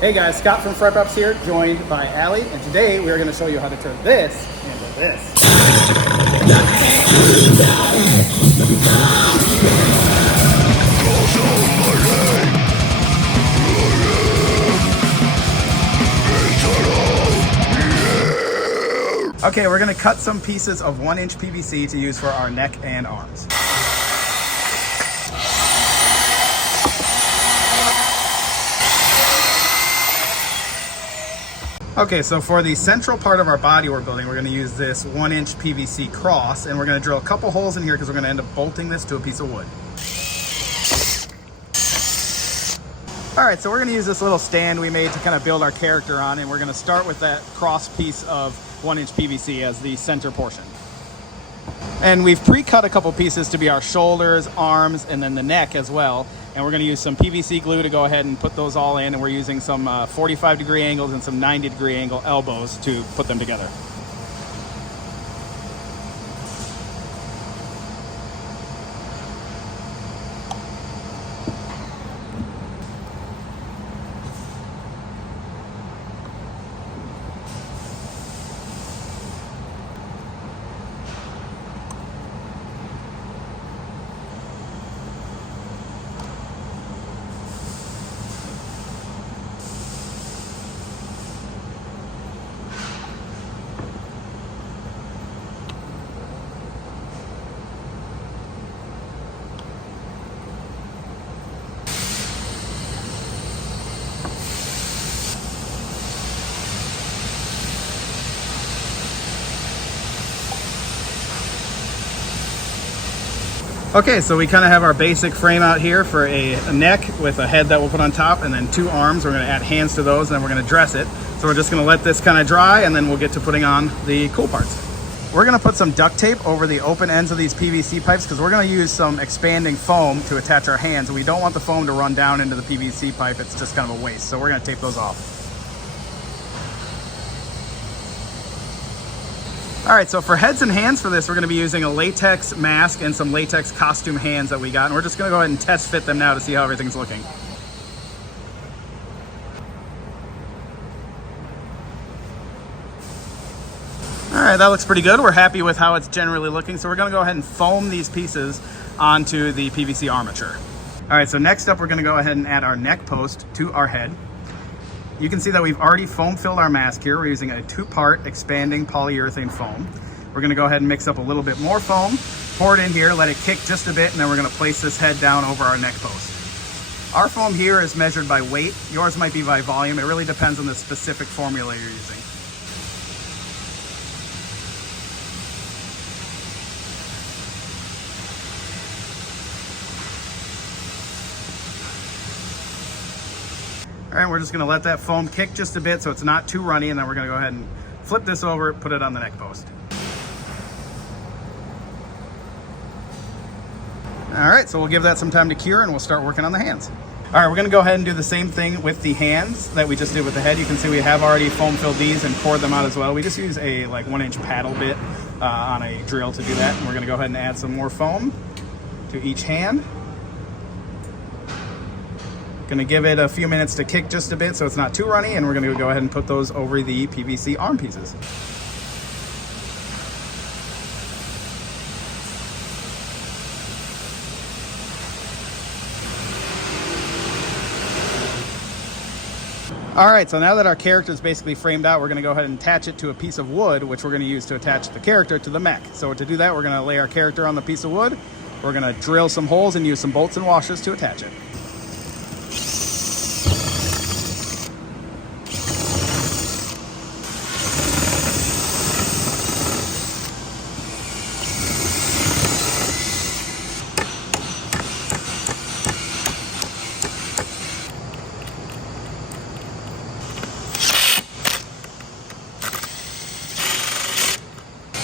Hey guys, Scott from FrightProps here, joined by Allie, and today we are going to show you how to turn this into this. Okay, we're going to cut some pieces of 1-inch PVC to use for our neck and arms. Okay, so for the central part of our body we're building, we're going to use this 1-inch PVC cross, and we're going to drill a couple holes in here because we're going to end up bolting this to a piece of wood. All right, so we're going to use this little stand we made to kind of build our character on, and we're going to start with that cross piece of 1-inch PVC as the center portion. And we've pre-cut a couple pieces to be our shoulders, arms, and then the neck as well. And we're going to use some PVC glue to go ahead and put those all in. And we're using some 45-degree angles and some 90-degree angle elbows to put them together. Okay, so we kind of have our basic frame out here for a neck with a head that we'll put on top, and then 2 arms. We're going to add hands to those, and then we're going to dress it. So we're just going to let this kind of dry, and then we'll get to putting on the cool parts. We're going to put some duct tape over the open ends of these PVC pipes because we're going to use some expanding foam to attach our hands. We don't want the foam to run down into the PVC pipe. It's just kind of a waste. So we're going to tape those off. All right, so for heads and hands for this, we're going to be using a latex mask and some latex costume hands that we got. And we're just going to go ahead and test fit them now to see how everything's looking. All right, that looks pretty good. We're happy with how it's generally looking. So we're going to go ahead and foam these pieces onto the PVC armature. All right, so next up, we're going to go ahead and add our neck post to our head. You can see that we've already foam filled our mask here. We're using a 2-part expanding polyurethane foam. We're going to go ahead and mix up a little bit more foam, pour it in here, let it kick just a bit, and then we're going to place this head down over our neck post. Our foam here is measured by weight. Yours might be by volume. It really depends on the specific formula you're using. All right, we're just going to let that foam kick just a bit so it's not too runny, and then we're going to go ahead and flip this over, put it on the neck post. All right, so we'll give that some time to cure, and we'll start working on the hands. All right, we're going to go ahead and do the same thing with the hands that we just did with the head. You can see we have already foam filled these and poured them out as well. We just use a 1-inch paddle bit on a drill to do that, and we're going to go ahead and add some more foam to each hand. Gonna give it a few minutes to kick just a bit so it's not too runny, and we're gonna go ahead and put those over the PVC arm pieces. All right, so now that our character is basically framed out, we're gonna go ahead and attach it to a piece of wood, which we're gonna use to attach the character to the mech. So to do that, we're gonna lay our character on the piece of wood. We're gonna drill some holes and use some bolts and washers to attach it.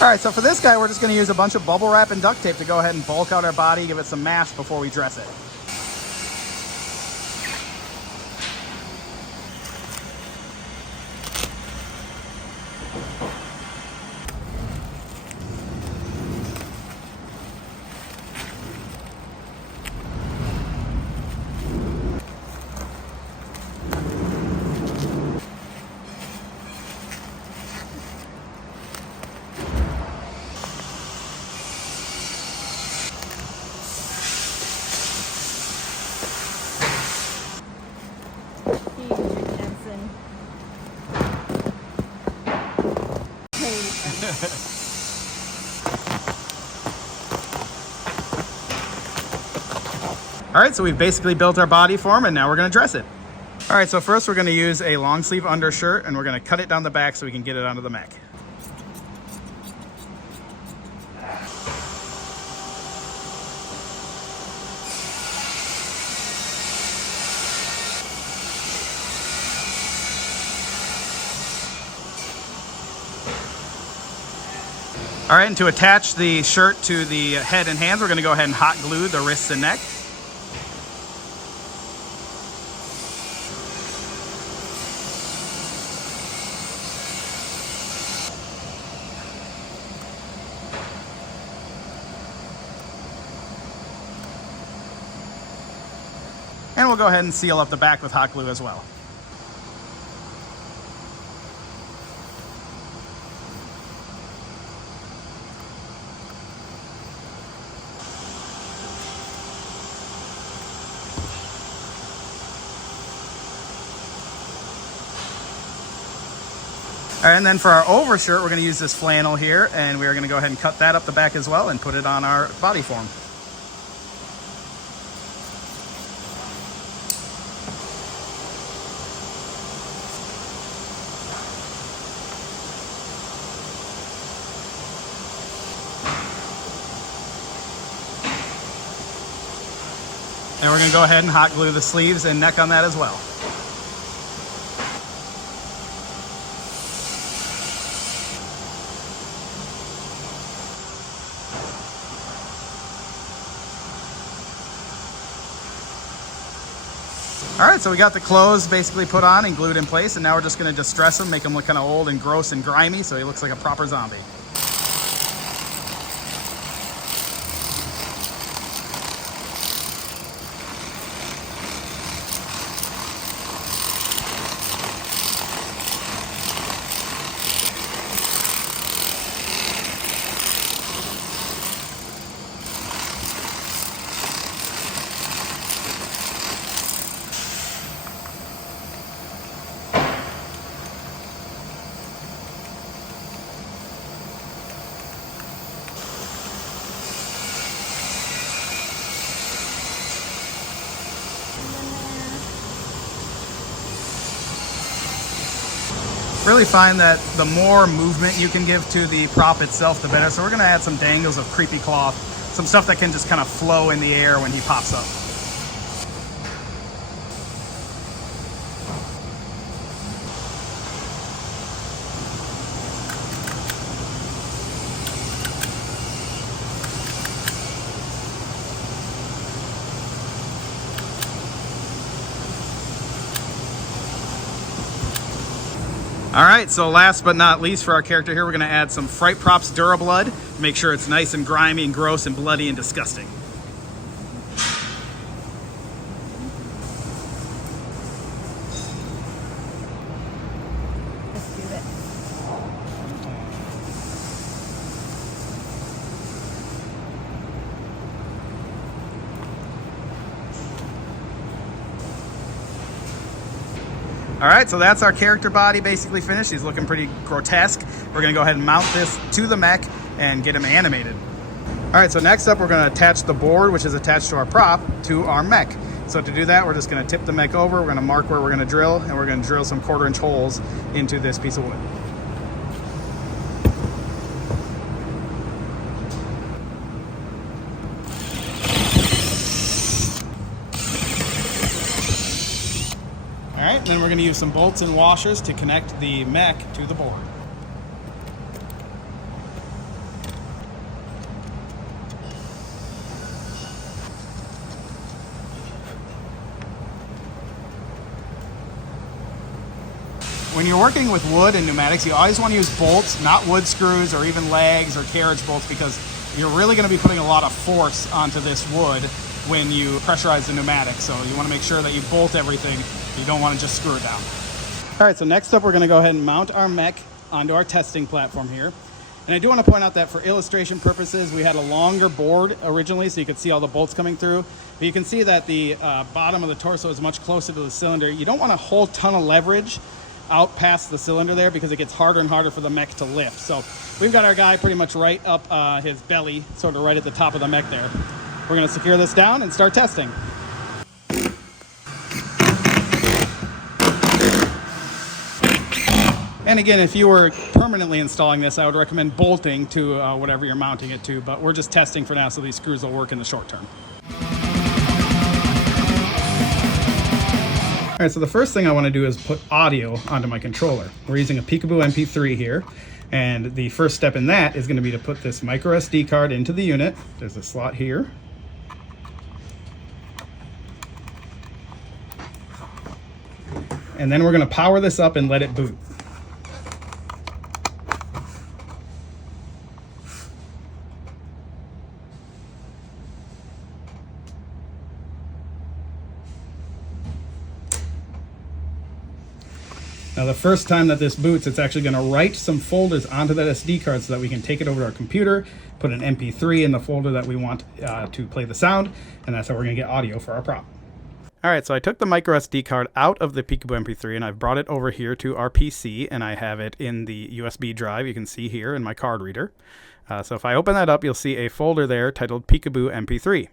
All right, so for this guy, we're just going to use a bunch of bubble wrap and duct tape to go ahead and bulk out our body, give it some mass before we dress it. All right, so we've basically built our body form, and now we're gonna dress it. All right, so first we're gonna use a long sleeve undershirt, and we're gonna cut it down the back so we can get it onto the mech. All right, and to attach the shirt to the head and hands, we're gonna go ahead and hot glue the wrists and neck. And we'll go ahead and seal up the back with hot glue as well. All right, and then for our overshirt, we're gonna use this flannel here, and we are gonna go ahead and cut that up the back as well and put it on our body form. And we're gonna go ahead and hot glue the sleeves and neck on that as well. All right, so we got the clothes basically put on and glued in place, and now we're just gonna distress him, make him look kind of old and gross and grimy, so he looks like a proper zombie. Really find that the more movement you can give to the prop itself, the better. So we're gonna add some dangles of creepy cloth, some stuff that can just kind of flow in the air when he pops up. All right, so last but not least for our character here, we're gonna add some FrightProps DuraBlood. Make sure it's nice and grimy and gross and bloody and disgusting. Let's do it. All right, so that's our character body basically finished. He's looking pretty grotesque. We're gonna go ahead and mount this to the mech and get him animated. All right, so next up, we're gonna attach the board, which is attached to our prop, to our mech. So to do that, we're just gonna tip the mech over, we're gonna mark where we're gonna drill, and we're gonna drill some 1/4-inch holes into this piece of wood. All right, then we're gonna use some bolts and washers to connect the mech to the board. When you're working with wood and pneumatics, you always want to use bolts, not wood screws or even legs or carriage bolts, because you're really going to be putting a lot of force onto this wood when you pressurize the pneumatic. So you want to make sure that you bolt everything. You don't want to just screw it down. All right, so next up, we're going to go ahead and mount our mech onto our testing platform here. And I do want to point out that for illustration purposes, we had a longer board originally, so you could see all the bolts coming through. But you can see that the bottom of the torso is much closer to the cylinder. You don't want a whole ton of leverage out past the cylinder there because it gets harder and harder for the mech to lift. So we've got our guy pretty much right up his belly, sort of right at the top of the mech there. We're going to secure this down and start testing. And again, if you were permanently installing this, I would recommend bolting to whatever you're mounting it to, but we're just testing for now so these screws will work in the short term. All right, so the first thing I want to do is put audio onto my controller. We're using a Peekaboo MP3 here, and the first step in that is going to be to put this micro SD card into the unit. There's a slot here. And then we're going to power this up and let it boot. Now the first time that this boots, it's actually going to write some folders onto that SD card so that we can take it over to our computer, put an MP3 in the folder that we want to play the sound, and that's how we're going to get audio for our prop. All right, so I took the micro SD card out of the Peekaboo MP3 and I've brought it over here to our PC, and I have it in the USB drive you can see here in my card reader. So if I open that up, you'll see a folder there titled Peekaboo MP3.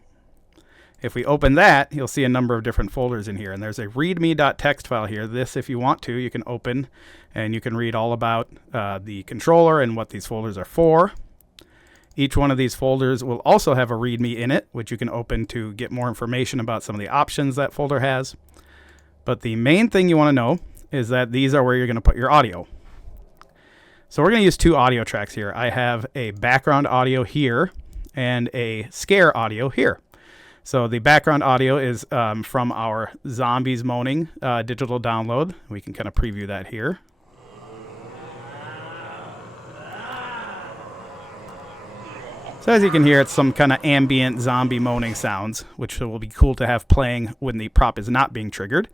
If we open that, you'll see a number of different folders in here, and there's a readme.txt file here. This, if you want to, you can open and you can read all about the controller and what these folders are for. Each one of these folders will also have a readme in it, which you can open to get more information about some of the options that folder has. But the main thing you want to know is that these are where you're going to put your audio. So we're going to use two audio tracks here. I have a background audio here and a scare audio here. So the background audio is from our Zombies Moaning digital download. We can kind of preview that here. So as you can hear, it's some kind of ambient zombie moaning sounds, which will be cool to have playing when the prop is not being triggered.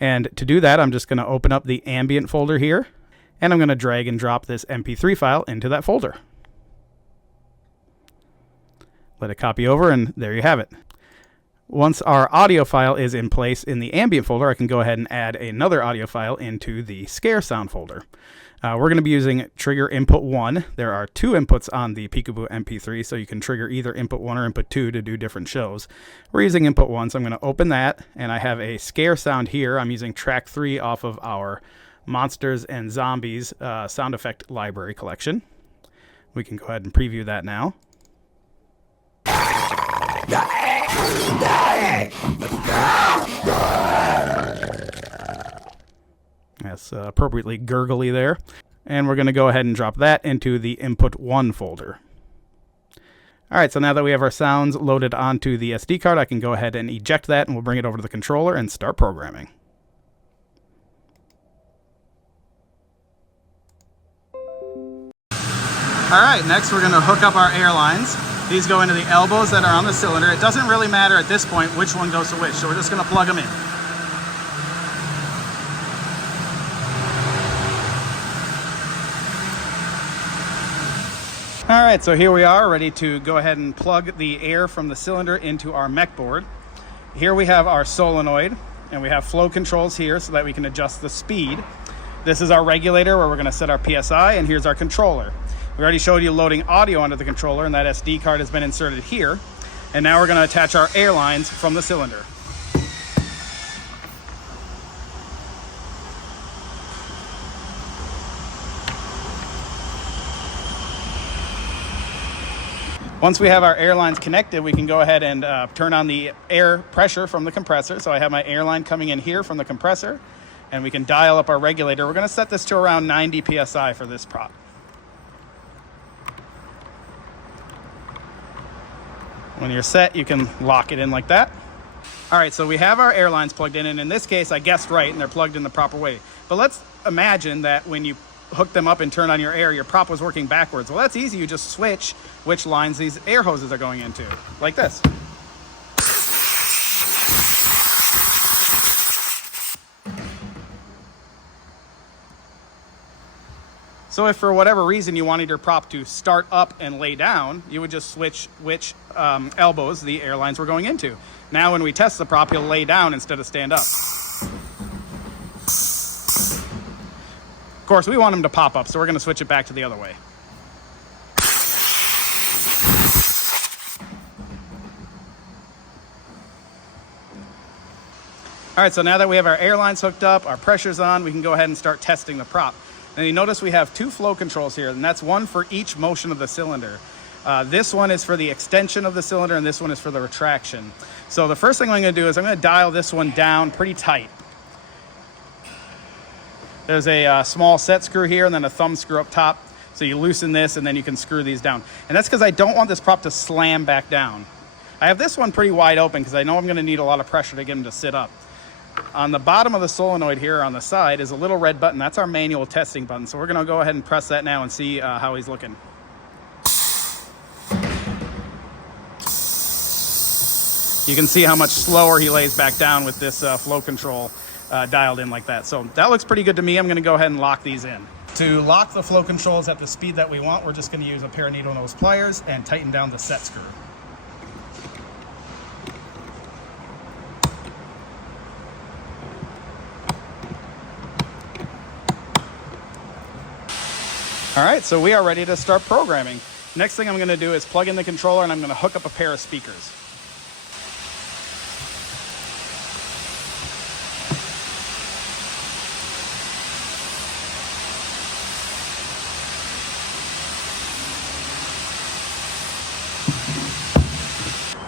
And to do that, I'm just going to open up the ambient folder here, and I'm going to drag and drop this MP3 file into that folder. Let it copy over, and there you have it. Once our audio file is in place in the ambient folder, I can go ahead and add another audio file into the scare sound folder. We're going to be using trigger input 1. There are two inputs on the Peekaboo MP3, so you can trigger either input 1 or input 2 to do different shows. We're using input 1, so I'm going to open that, and I have a scare sound here. I'm using track 3 off of our Monsters and Zombies sound effect library collection. We can go ahead and preview that now. That's appropriately gurgly there. And we're going to go ahead and drop that into the input 1 folder. All right, so now that we have our sounds loaded onto the SD card, I can go ahead and eject that, and we'll bring it over to the controller and start programming. All right, next we're going to hook up our airlines. These go into the elbows that are on the cylinder. It doesn't really matter at this point which one goes to which, so we're just going to plug them in. All right, so here we are, ready to go ahead and plug the air from the cylinder into our mech board. Here we have our solenoid, and we have flow controls here so that we can adjust the speed. This is our regulator where we're going to set our PSI, and here's our controller. We already showed you loading audio onto the controller, and that SD card has been inserted here. And now we're going to attach our airlines from the cylinder. Once we have our airlines connected, we can go ahead and turn on the air pressure from the compressor. So I have my airline coming in here from the compressor, and we can dial up our regulator. We're going to set this to around 90 PSI for this prop. When you're set, you can lock it in like that. All right, so we have our airlines plugged in, and in this case, I guessed right, and they're plugged in the proper way. But let's imagine that when you hook them up and turn on your air, your prop was working backwards. Well, that's easy. You just switch which lines these air hoses are going into, like this. So if for whatever reason you wanted your prop to start up and lay down, you would just switch which elbows the airlines were going into. Now when we test the prop, you'll lay down instead of stand up. course, we want them to pop up, so we're going to switch it back to the other way. All right, so now that we have our airlines hooked up, our pressure's on, we can go ahead and start testing the prop. And you notice we have two flow controls here, and that's one for each motion of the cylinder. This one is for the extension of the cylinder, and this one is for the retraction. So the first thing I'm going to do is I'm going to dial this one down pretty tight. There's a small set screw here and then a thumb screw up top. So you loosen this and then you can screw these down. And that's because I don't want this prop to slam back down. I have this one pretty wide open because I know I'm going to need a lot of pressure to get him to sit up. On the bottom of the solenoid here on the side is a little red button. That's our manual testing button. So we're going to go ahead and press that now and see how he's looking. You can see how much slower he lays back down with this flow control dialed in like that. So that looks pretty good to me. I'm going to go ahead and lock these in. To lock the flow controls at the speed that we want, we're just going to use a pair of needle nose pliers and tighten down the set screw. All right, so we are ready to start programming. Next thing I'm going to do is plug in the controller and I'm going to hook up a pair of speakers.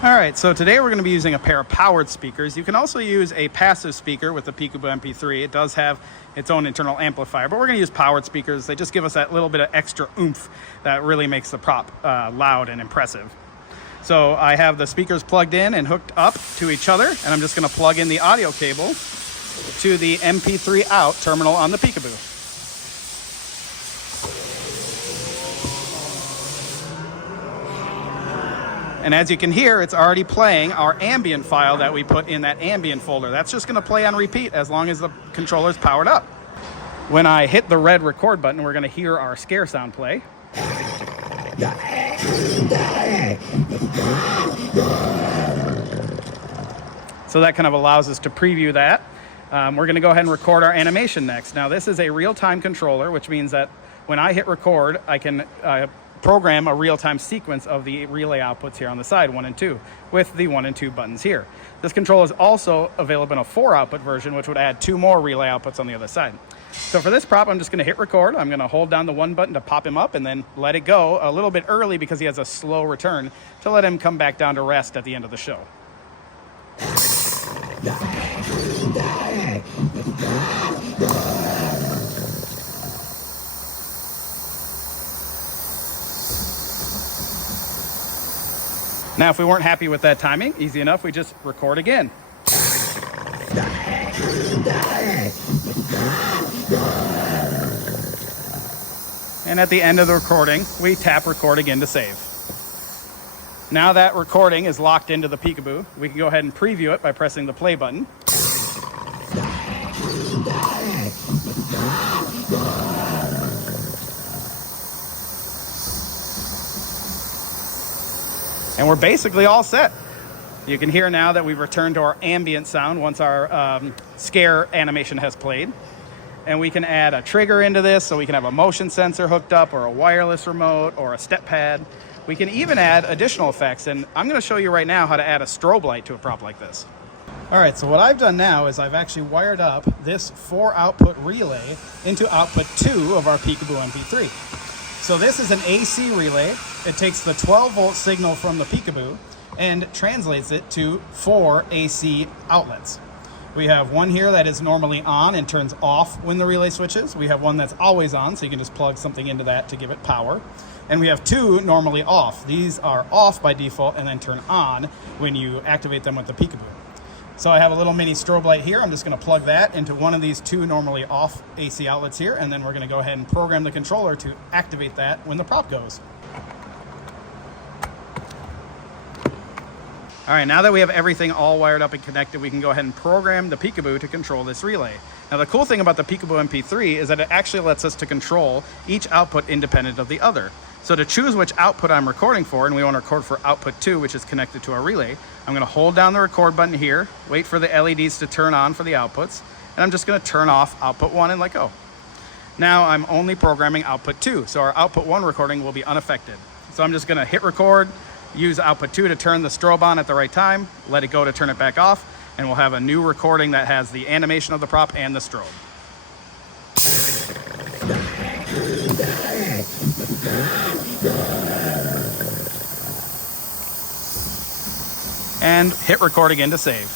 All right, so today we're going to be using a pair of powered speakers. You can also use a passive speaker with the Peekaboo MP3. It does have its own internal amplifier, but we're going to use powered speakers. They just give us that little bit of extra oomph that really makes the prop loud and impressive. So I have the speakers plugged in and hooked up to each other, and I'm just going to plug in the audio cable to the MP3 out terminal on the Peekaboo. And as you can hear, it's already playing our ambient file that we put in that ambient folder. That's just going to play on repeat as long as the controller's powered up. When I hit the red record button, we're going to hear our scare sound play. So that kind of allows us to preview that. We're going to go ahead and record our animation next. Now, this is a real-time controller, which means that when I hit record, I can program a real-time sequence of the relay outputs here on the side, 1 and 2, with the 1 and 2 buttons here. This control is also available in a 4-output version, which would add 2 more relay outputs on the other side. So for this prop, I'm just going to hit record. I'm going to hold down the 1 button to pop him up and then let it go a little bit early because he has a slow return to let him come back down to rest at the end of the show. Now, if we weren't happy with that timing, easy enough, we just record again. And at the end of the recording, we tap record again to save. Now that recording is locked into the Peekaboo, we can go ahead and preview it by pressing the play button. And we're basically all set. You can hear now that we've returned to our ambient sound once our scare animation has played. And we can add a trigger into this, so we can have a motion sensor hooked up, or a wireless remote, or a step pad. We can even add additional effects, and I'm going to show you right now how to add a strobe light to a prop like this. All right, so what I've done now is I've actually wired up this 4-output relay into output 2 of our Peekaboo MP3. So this is an AC relay. It takes the 12-volt signal from the Peekaboo and translates it to 4 AC outlets. We have one here that is normally on and turns off when the relay switches. We have one that's always on, so you can just plug something into that to give it power. And we have 2 normally off. These are off by default and then turn on when you activate them with the Peekaboo. So I have a little mini strobe light here. I'm just going to plug that into one of these 2 normally off AC outlets here, and then we're going to go ahead and program the controller to activate that when the prop goes. All right, now that we have everything all wired up and connected, we can go ahead and program the Peekaboo to control this relay. Now, the cool thing about the Peekaboo MP3 is that it actually lets us to control each output independent of the other. So to choose which output I'm recording for, and we want to record for output 2, which is connected to our relay, I'm going to hold down the record button here, wait for the LEDs to turn on for the outputs, and I'm just going to turn off output 1 and let go. Now I'm only programming output 2, so our output 1 recording will be unaffected. So I'm just gonna hit record, use output 2 to turn the strobe on at the right time, let it go to turn it back off, and we'll have a new recording that has the animation of the prop and the strobe. And hit record again to save.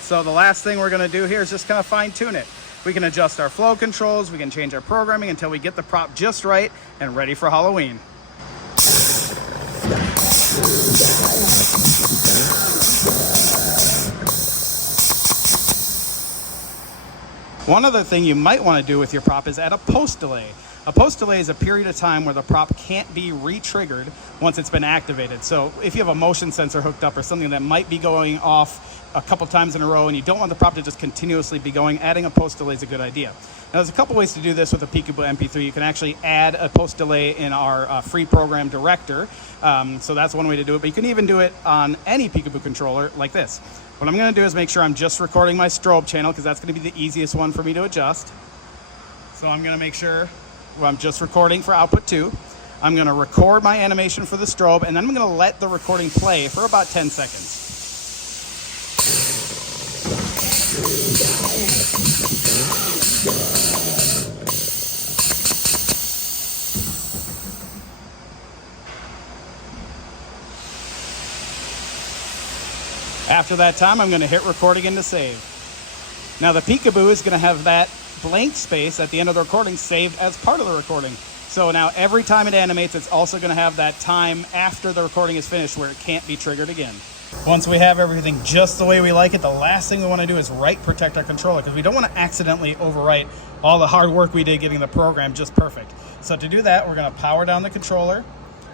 So the last thing we're gonna do here is just kind of fine tune it. We can adjust our flow controls, we can change our programming until we get the prop just right and ready for Halloween. One other thing you might want to do with your prop is add a post delay. A post delay is a period of time where the prop can't be re-triggered once it's been activated. So if you have a motion sensor hooked up or something that might be going off a couple times in a row and you don't want the prop to just continuously be going, adding a post delay is a good idea. Now there's a couple ways to do this with a Peekaboo MP3. You can actually add a post delay in our free program director. So that's one way to do it, but you can even do it on any Peekaboo controller like this. What I'm gonna do is make sure I'm just recording my strobe channel because that's gonna be the easiest one for me to adjust. So I'm gonna make sure I'm just recording for output 2. I'm gonna record my animation for the strobe, and then I'm gonna let the recording play for about 10 seconds. After that time, I'm gonna hit record again to save. Now the Peekaboo is gonna have that blank space at the end of the recording saved as part of the recording. So now every time it animates, it's also gonna have that time after the recording is finished where it can't be triggered again. Once we have everything just the way we like it, the last thing we wanna do is write protect our controller because we don't wanna accidentally overwrite all the hard work we did getting the program just perfect. So to do that, we're gonna power down the controller.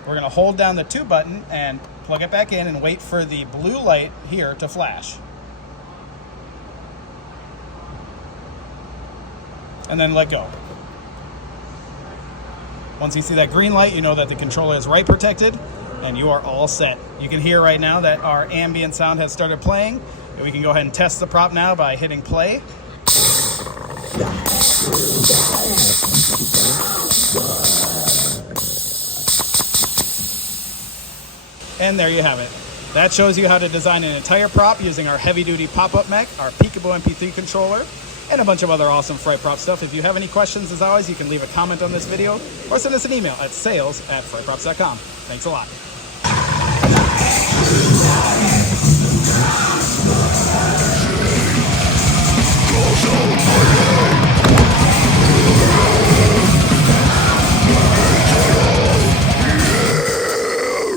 We're gonna hold down the 2 button and plug it back in and wait for the blue light here to flash. And then let go. Once you see that green light, you know that the controller is write protected and you are all set. You can hear right now that our ambient sound has started playing. And we can go ahead and test the prop now by hitting play. And there you have it. That shows you how to design an entire prop using our heavy-duty pop-up mech, our Peekaboo MP3 controller, and a bunch of other awesome FrightProps stuff. If you have any questions, as always, you can leave a comment on this video or send us an email at sales@frightprops.com. Thanks a lot.